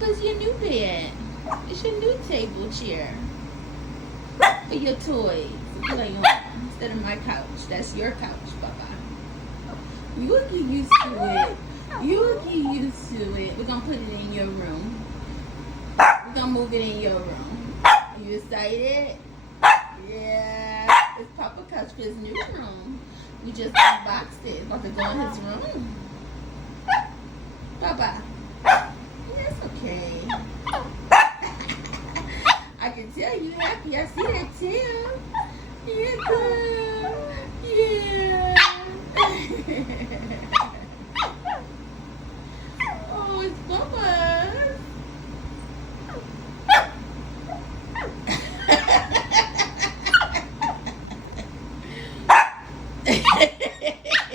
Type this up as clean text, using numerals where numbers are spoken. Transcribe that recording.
Papa's your new bed. It's your new table chair. For your toys to play on. Instead of my couch. That's your couch, Papa. You will get used to it. You will get used to it. We're going to put it in your room. We're going to move it in your room. Are you excited? Yeah. It's Papa Couch for his new room. We just unboxed it. It's about to go in his room.